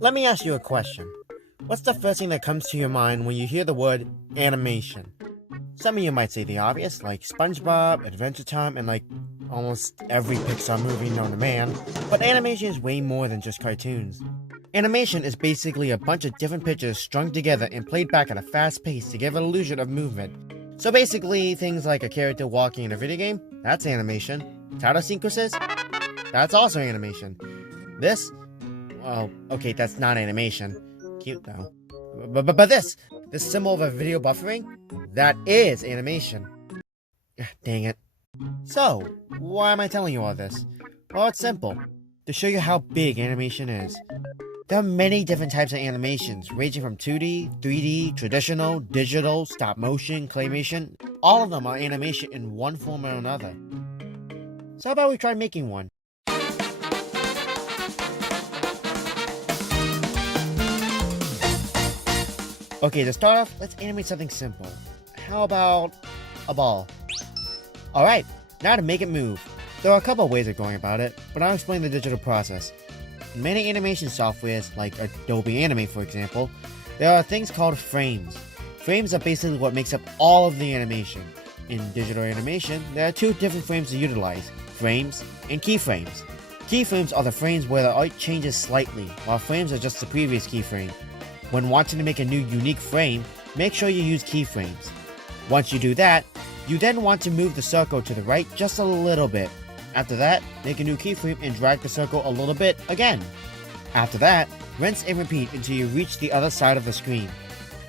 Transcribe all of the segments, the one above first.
Let me ask you a question. What's the first thing that comes to your mind when you hear the word animation? Some of you might say the obvious, like SpongeBob, Adventure Time, and like almost every Pixar movie known to man. But animation is way more than just cartoons. Animation is basically a bunch of different pictures strung together and played back at a fast pace to give an illusion of movement. So basically, things like a character walking in a video game, that's animation. Title sequences, that's also animation. This, well, okay, that's not animation. Cute though. But this symbol of a video buffering, that is animation. Dang it. So, why am I telling you all this? Well, it's simple. To show you how big animation is. There are many different types of animations, ranging from 2D, 3D, traditional, digital, stop motion, claymation. All of them are animation in one form or another. So how about we try making one? Okay, to start off, let's animate something simple. How about a ball? Alright, now to make it move. There are a couple of ways of going about it, but I'll explain the digital process. In many animation softwares, like Adobe Animate for example, there are things called frames. Frames are basically what makes up all of the animation. In digital animation, there are two different frames to utilize, frames and keyframes. Keyframes are the frames where the art changes slightly, while frames are just the previous keyframe. When wanting to make a new unique frame, make sure you use keyframes. Once you do that, you then want to move the circle to the right just a little bit. After that, make a new keyframe and drag the circle a little bit again. After that, rinse and repeat until you reach the other side of the screen.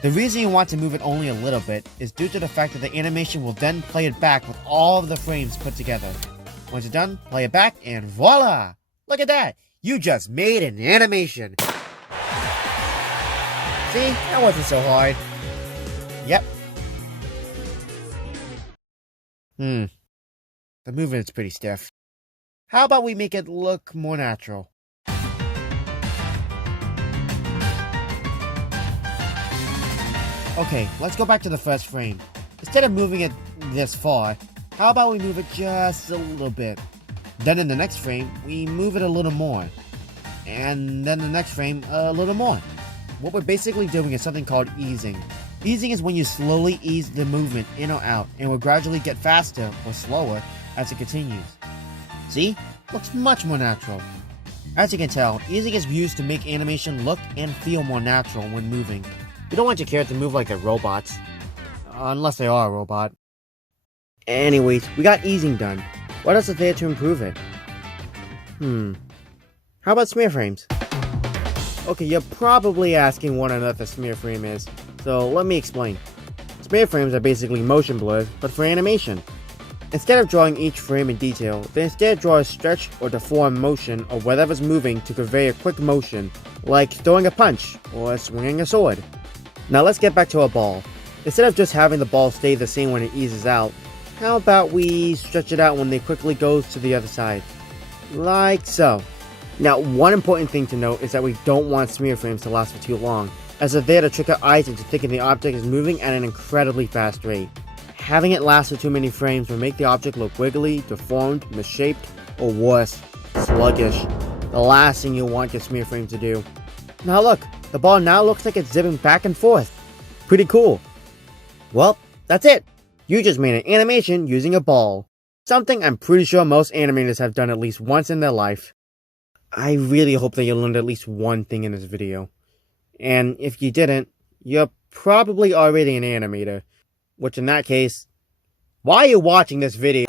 The reason you want to move it only a little bit is due to the fact that the animation will then play it back with all of the frames put together. Once you're done, play it back and voila! Look at that! You just made an animation! See? That wasn't so hard. Yep. The movement's pretty stiff. How about we make it look more natural? Okay, let's go back to the first frame. Instead of moving it this far, how about we move it just a little bit? Then in the next frame, we move it a little more. And then the next frame, a little more. What we're basically doing is something called easing. Easing is when you slowly ease the movement in or out, and will gradually get faster or slower as it continues. See? Looks much more natural. As you can tell, easing is used to make animation look and feel more natural when moving. You don't want your character to move like they're robots. Unless they are a robot. Anyways, we got easing done. What else is there to improve it? How about smear frames? Okay, you're probably asking what another smear frame is, so let me explain. Smear frames are basically motion blurs, but for animation. Instead of drawing each frame in detail, they instead draw a stretch or deformed motion of whatever's moving to convey a quick motion, like throwing a punch or swinging a sword. Now let's get back to a ball. Instead of just having the ball stay the same when it eases out, how about we stretch it out when it quickly goes to the other side? Like so. Now, one important thing to note is that we don't want smear frames to last for too long, as they're there to trick our eyes into thinking the object is moving at an incredibly fast rate. Having it last for too many frames will make the object look wiggly, deformed, misshaped, or worse, sluggish. The last thing you want your smear frame to do. Now look, the ball now looks like it's zipping back and forth. Pretty cool. Well, that's it. You just made an animation using a ball. Something I'm pretty sure most animators have done at least once in their life. I really hope that you learned at least one thing in this video. And if you didn't, you're probably already an animator. Which in that case, why are you watching this video?